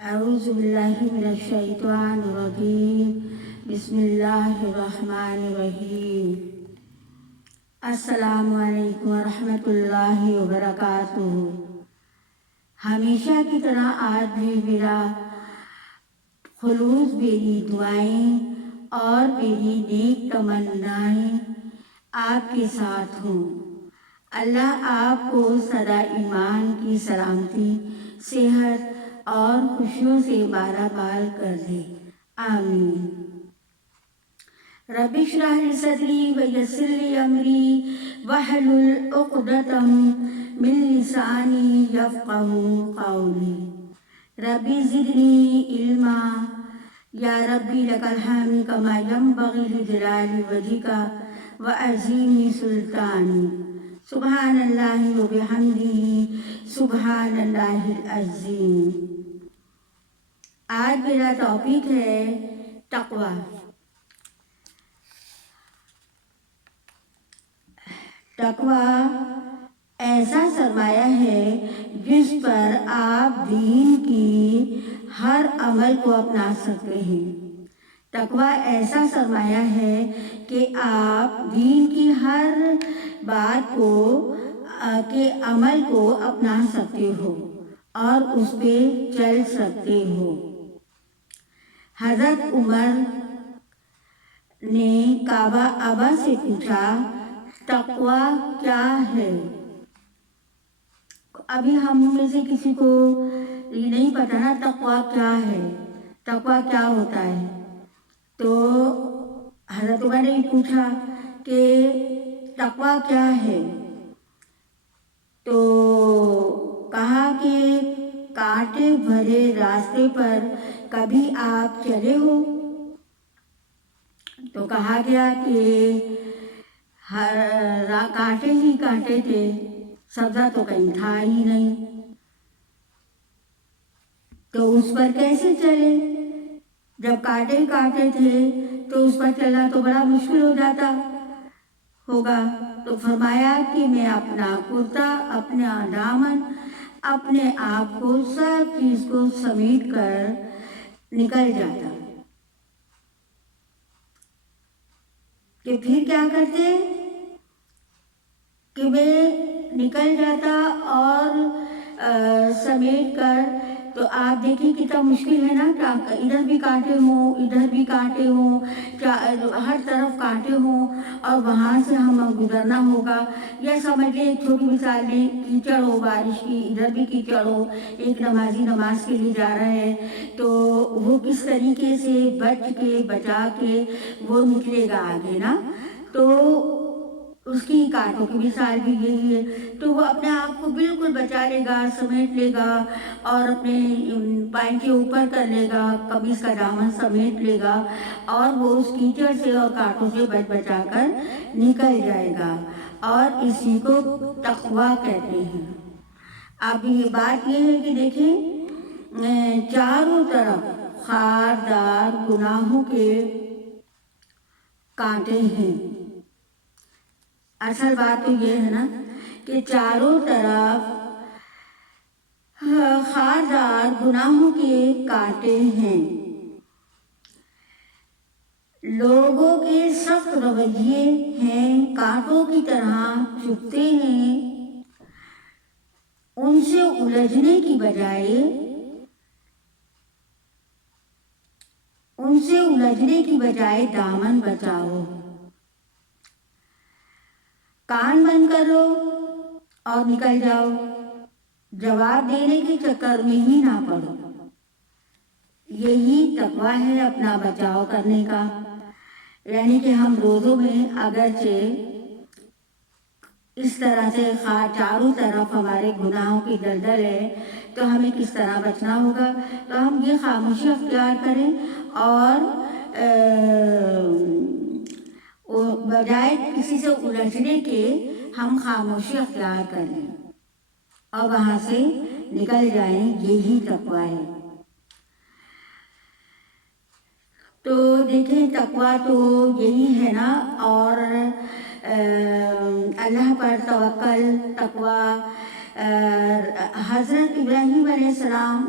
اعوذ باللہ من الشیطان الرجیم بسم اللہ الرحمن الرحیم السلام علیکم ورحمۃ اللہ وبرکاتہ۔ ہمیشہ کی طرح آج بھی میرا خلوص میری دعائیں اور میری نیک تمنائیں آپ کے ساتھ ہوں۔ اللہ آپ کو سدا ایمان کی سلامتی، صحت اور خوشیوں سے مالا مال کر دے، آمین۔ رب اشرح لی صدری ویسر لی امری واحلل عقدۃ من لسانی یفقہوا قولی۔ ربی زدنی علما یا ربی لک الحمد کما ینبغی لجلال وجہک وعظیم سلطانی۔ سبحان اللہ وبحمدہ سبحان اللہ العظیم۔ آج میرا ٹاپک ہے تقویٰ۔ تقویٰ ایسا سرمایہ ہے جس پر آپ دین کی ہر عمل کو اپنا سکتے ہیں۔ تقویٰ ایسا سرمایہ ہے کہ آپ دین کی ہر بات کو کے عمل کو اپنا سکتے ہو اور اس پہ چل سکتے ہو۔ حضرت عمر نے کعبہ سے پوچھا، تقویٰ کیا ہے؟ ابھی ہم میں سے کسی کو یہ نہیں پتا نا تقویٰ کیا ہے، تقویٰ کیا ہوتا ہے۔ تو حضرت عمر نے پوچھا کہ تقویٰ کیا ہے؟ تو کہا کہ کانٹے بھرے راستے پر کبھی آپ چلے ہو؟ تو کہا گیا کہ کانٹے ہی کانٹے تھے، سبزہ تو کہیں تھا ہی نہیں، تو اس پر کیسے چلے؟ جب کانٹے ہی کانٹے تھے تو اس پر چلنا تو بڑا مشکل ہو جاتا ہوگا۔ تو فرمایا کہ میں اپنا کرتا، اپنا دامن، اپنے آپ کو سب چیز کو سمیٹ کر نکل جاتا۔ کہ پھر کیا کرتے کہ میں نکل جاتا اور سمیٹ کر، تو آپ دیکھیں کتنا مشکل ہے نا، ادھر بھی کانٹے ہوں، ادھر بھی کانٹے ہوں، ہر طرف کانٹے ہوں، اور وہاں سے ہمیں گزرنا ہوگا۔ یا سمجھ لیں ایک چھوٹی مثال لیں، کیچڑ ہو بارش کی، ادھر بھی کیچڑ ہو، ایک نمازی نماز کے لیے جا رہا ہے، تو وہ کس طریقے سے بچ کے بچا کے وہ نکلے گا آگے نا، تو اس کی کانٹوں کی مثال بھی یہی ہے۔ تو وہ اپنے آپ کو بالکل بچا لے گا، سمیٹ لے گا، اور اپنے پائیں کے اوپر کر لے گا، قمیص کا دامن سمیٹ لے گا، اور وہ اس کیچڑ سے اور کانٹوں سے بچا کر نکل جائے گا، اور اسی کو تقویٰ کہتے ہیں۔ اب یہ بات یہ ہے کہ دیکھیں چاروں طرف خاردار گناہوں کے کانٹے ہیں۔ اصل بات تو یہ ہے نا کہ چاروں طرف خاردار گناہوں کے کانٹے ہیں۔ لوگوں کے سخت رویے ہیں، کانٹوں کی طرح چبھتے ہیں، ان سے الجھنے کی بجائے دامن بچاؤ۔ کان بند کرو اور نکل جاؤ، جواب دینے کے چکر میں ہی نہ پڑو۔ یہی تقویٰ ہے اپنا بچاؤ کرنے کا۔ یعنی کہ ہم روزوں میں اگرچہ اس طرح سے چاروں طرف ہمارے گناہوں کی دلدل ہے، تو ہمیں کس طرح بچنا ہوگا؟ تو ہم یہ خاموشی اختیار کریں، اور بجائے کسی سے الجھنے کے ہم خاموشی اختیار کریں اور وہاں سے نکل جائیں، یہی تقویٰ ہے۔ تو دیکھیں تقویٰ تو یہی ہے نا، اور اللہ پر توکل، تقویٰ۔ حضرت ابراہیم علیہ السلام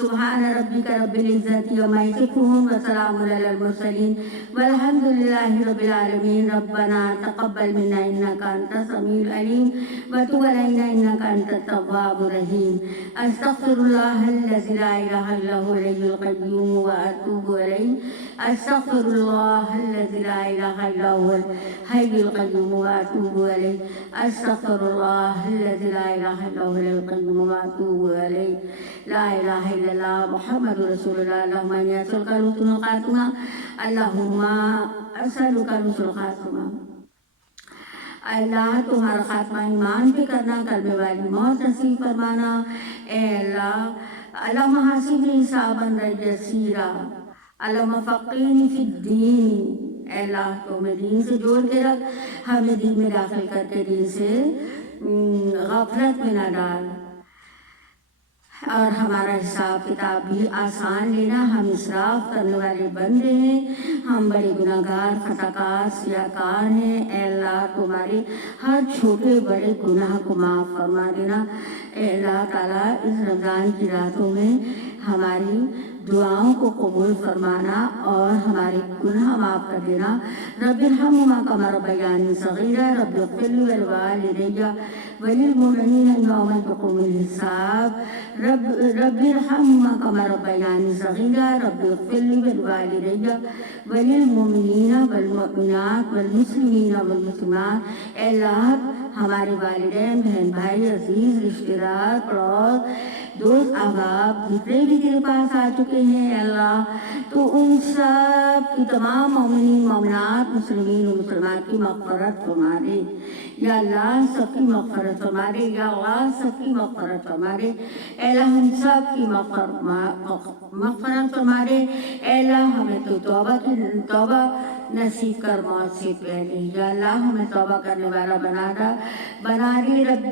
سبحان ربک رب العزت عما یصفون وسلام علی المرسلین والحمد للہ رب العالمین. ربنا تقبل منا انک انت السمیع العلیم وتب علینا انک انت التواب الرحیم. استغفر اللہ الذی لا الہ الا هو الحی القیوم واتوب الیہ. استغفر اللہ الذی لا الہ الا هو الحی القیوم واتوب الیہ. استغفر اللہ الذی لا الہ الا هو الحی القیوم واتوب الیہ. لا الہ الا اللہ محمد رسول اللہ. اللہم انی اسألک حسن الخاتمہ. اللہم اسألک حسن الخاتمہ. اللہ تمہارا خاتمہ ایمان پہ کرنا، کلمے والی موت نصیب فرمانا. اے اللہ، اللہم حاسبنی حسابا یسیرا. اللہم فقہنی فی الدین. اے اللہ تو ہمیں دین سے جوڑ کے رکھ، ہمیں دین میں داخل کر کے دین سے غفلت میں نہ ڈال، اور ہمارا حساب کتاب بھی آسان لینا. ہم اسراف کرنے والے بندے ہیں، ہم بڑے گناہ گار، خطا کار، سیاہ کار ہیں. اے اللہ تمہارے ہر چھوٹے بڑے گناہ کو معاف فرما دینا. اے اللہ تعالیٰ اس رمضان کی راتوں میں ہماری دعاؤں کو قبول فرمانا اور ہمارے گناہ معاف کر دینا. رب ارحمہما کما ربیانی صغیرا. رب اغفر لی ولوالدی وللمؤمنین یوم یقوم الحساب. رب ارحمہما کما ربیانی صغیرا. رب اغفر لی ولوالدی وللمؤمنین والمؤمنات والمسلمین والمسلمات. اے اللہ ہمارے والدین، بہن بھائی، عزیز رشتہ دار، پڑوس، دوست احباب جتنے بھی تیرے پاس آ چکے ہیں، اللہ تو ان سب کی تمام مومنین مومنات، مسلمین و مسلمات کی مغفرت فرما دے. یا اللہ سب کی مغفرت فرما دے. یا اللہ سب کی مغفرت فرما دے. اے اللہ ہم سب کی مغفرت فرما دے. اے اللہ ہمیں تو توبہ نصیب کر موت سے پہلے. یا اللہ ہمیں توبہ کرنے والا بنا دے. رب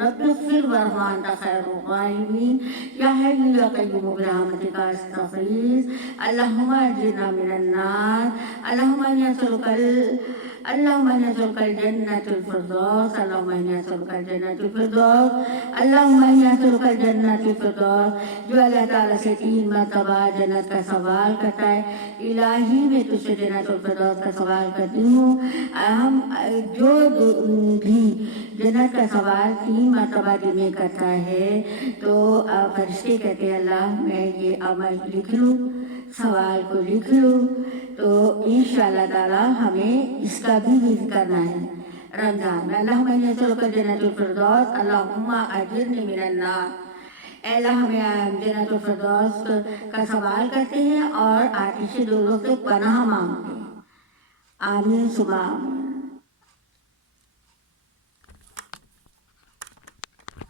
اغفر وارحم وانت خیر الراحمین. یا حی یا قیوم برحمتک استغیث. اللہم اجرنا من النار. اللہم انی اسألک الجنة الفردوس. اللہم انی اسألک الجنة الفردوس. اللہم انی اسألک الجنة الفردوس. جو اللہ تعالیٰ سے 3 مرتبہ جنت کا سوال کرتا ہے، الہی میں تجھ سے جنت الفردوس کا سوال کرتی ہوں. ہم جو بھی جنت کا سوال 3 مرتبہ دن میں کرتا ہے تو فرشتے کہتے ہیں اللہ میں یہ عمل لکھ لوں، سوال کو لکھ لوں. تو انشاءاللہ تعالیٰ ہمیں اس کا بھی ذکر کرنا ہے رمضان میں. اللہم انی اسألک الجنة الفردوس. اللہم اجرنی من النار. اے اللہ ہمیں جنت الفردوس کا سوال کرتے ہیں اور آتش دوزخ سے پناہ مانگتے ہیں. آمین ثم آمین.